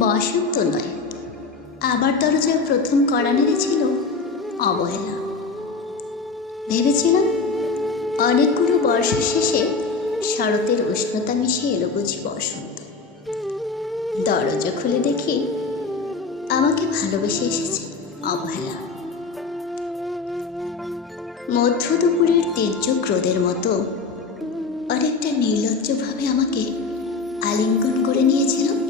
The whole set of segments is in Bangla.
বসন্ত নয়। আবার দরজায় প্রথম কড়া নেড়েছিল অবহেলা। ভেবেছিলাম অনেকগুলো বর্ষা শেষে শরতের উষ্ণতা মিশে এলো বুঝি বসন্ত। দরজা খুলে দেখি আমাকে ভালোবেসে এসেছে অবহেলা। মধ্য দুপুরের তীর্য ক্রোধের মতো অনেকটা নির্লজ্জভাবে আমাকে আলিঙ্গন করে নিয়েছিল।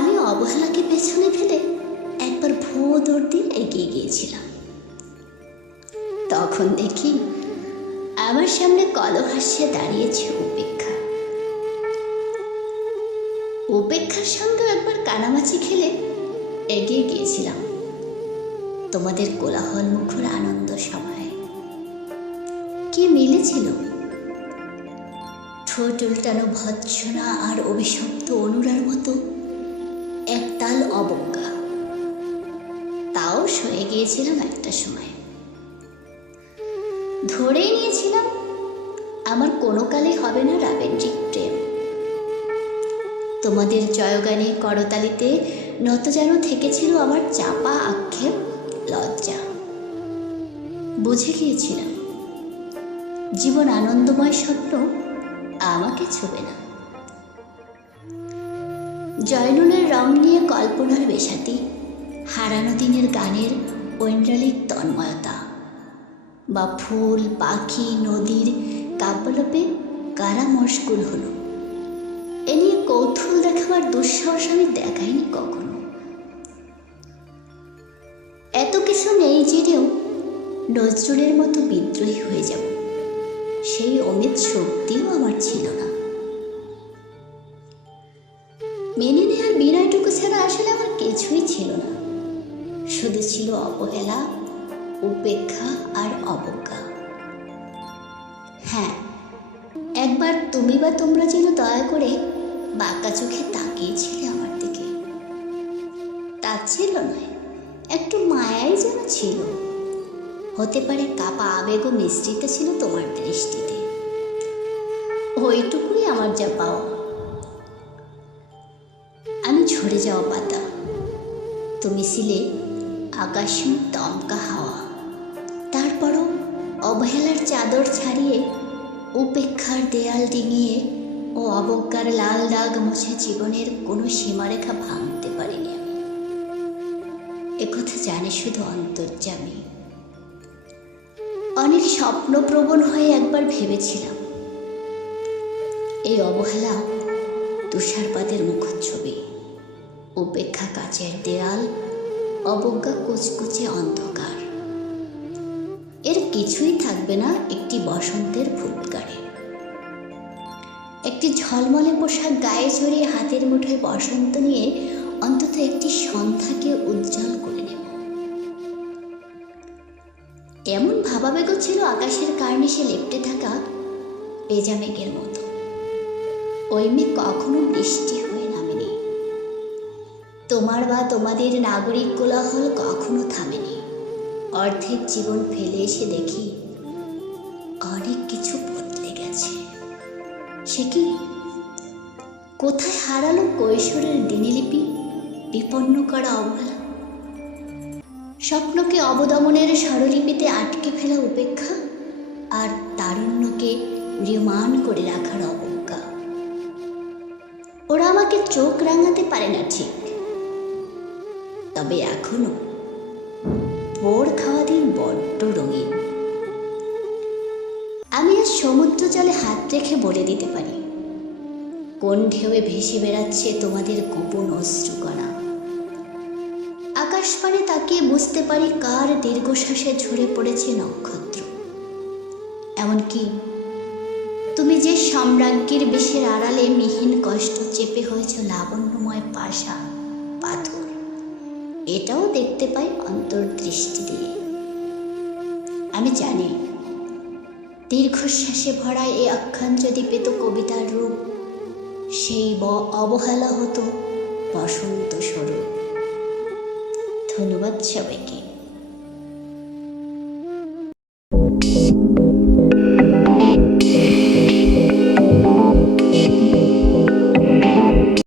আমি অবহেলাকে পেছনে ফেলে একবার ভুয়ো দৌড় দিয়ে এগিয়ে গিয়েছিলাম। তখন দেখি আমার সামনে কলহাস্যে দাঁড়িয়েছে উপেক্ষা। উপেক্ষার সঙ্গে একবার কানামাছি খেলে এগিয়ে গিয়েছিলাম। তোমাদের কোলাহল মুখর আনন্দ সভায়। কি মিলেছিল? ঠোঁট উল্টানো ভৎসনা আর অভিশপ্ত অনুরার মতো একতাল অবজ্ঞা। তাও সয়ে গিয়েছিলাম একটা সময়। ধরেই নিয়েছিলাম, আমার কোনো কালে হবে না রাবেন্দ্রিক প্রেম। তোমাদের জয়গানে করতালিতে নত যেন থেকেছিল আমার চাপা আক্ষেপ, লজ্জা। বুঝে গিয়েছিলাম, জীবন আনন্দময় স্বপ্ন আমাকে ছুবে না। জয়নুলের রং নিয়ে কল্পনার বেশাতি, হারানো দিনের গানের ঐন্দ্রালিক তন্ময়তা। বা ফুল, পাখি, নদীর কাব্যলোপে কারা মশগুল হলো? এ নিয়ে কৌতূহল দেখাবার দুঃসাহস আমি দেখাইনি কখনো। এত কিছু নেই জেনেও নজরুলের মতো বিদ্রোহী হয়ে যাব। সেই অমিত শক্তিও আমার ছিল না। বিনয়টুকু ছাড়া আসলে আমার কিছুই ছিল না। শুধু ছিল অবহেলা, উপেক্ষা আর অবজ্ঞা। হ্যাঁ একবার তুমি বা তোমরা যেন দয়া করে বাঁকা চোখে তাকিয়েছিলে আমার দিকে। তা ছিল নয়, একটু মায়াই যেন ছিল। হতে পারে কাপা আবেগ ও মিশ্রিত ছিল তোমার দৃষ্টিতে। ওইটুকুই আমার যা পাওয়া। ঝরে যাওয়া পাতা। তুমি ছিলে আকাশম দমকা হাওয়া। তারপরও অবহেলার চাদর ছাড়িয়ে উপেক্ষার দেয়াল ডিঙিয়ে ও অবজ্ঞার লাল দাগ মুছে জীবনের কোনো সীমারেখা ভাঙতে পারিনি আমি। একথা জানে শুধু অন্তর্যামী। অনেক স্বপ্নপ্রবণ হয়ে একবার ভেবেছিলাম, এই অবহেলা তুষারপাতের মুখচ্ছবি। উপেক্ষা কাচের দেয়াল, অবজ্ঞা কুচকুচে অন্ধকার। এর কিছুই থাকবে না একটি বসন্তের ফুৎকারে একটি ঝলমলে পোশাক গায়ে জড়িয়ে হাতের মুঠোয় বসন্ত নিয়ে অন্তত একটি সন্ধ্যাকে উজ্জ্বল করে নেব। এমন ভাবাবেগ ছিল আকাশের কার্নিশে লেপটে থাকা পেজা মেঘের মতো। ওই মেঘ কখনো বৃষ্টি তোমার বা তোমাদের নাগরিক কোলাহল কখনো থামেনি। অর্ধেক জীবন ফেলে এসে দেখি, অনেক কিছু বদলে গেছে। সে কি? কোথায় হারালো কৈশোরের দিনীলিপি, বিপন্ন করা অবহেলা? স্বপ্নকে অবদমনের স্বরলিপিতে আটকে ফেলা উপেক্ষা, আর তারুণ্যকে রিমান করে রাখার অবজ্ঞা। ওরা আমাকে চোখ রাঙাতে পারে না ঠিক। তবে এখনও। ভোর খাওয়া দিন বড্ড রঙিন। আমি আজ সমুদ্র জলে হাত রেখে বলে দিতে পারি। কোন ঢেউয়ে ভেসে বেড়াচ্ছে তোমাদের গোপন অশ্রুকণা? আকাশ পানে তাকিয়ে বুঝতে পারি কার দীর্ঘশ্বাসে ঝরে পড়েছে নক্ষত্র। এমনকি তুমি যে সাম্রাজ্ঞীর বেশের আড়ালে মিহিন কষ্ট চেপে হয়েছ লাবণ্যময় পাশা পাথর। এটাও দেখতে পাই অন্তর্দৃষ্টি দিয়ে। আমি জানি, দীর্ঘশ্বাসে ভরা এ আখ্যান যদি পেত কবিতার রূপ, সেই ব অবহেলা হতো বসন্ত স্বরূপ। ধন্যবাদ সবাইকে।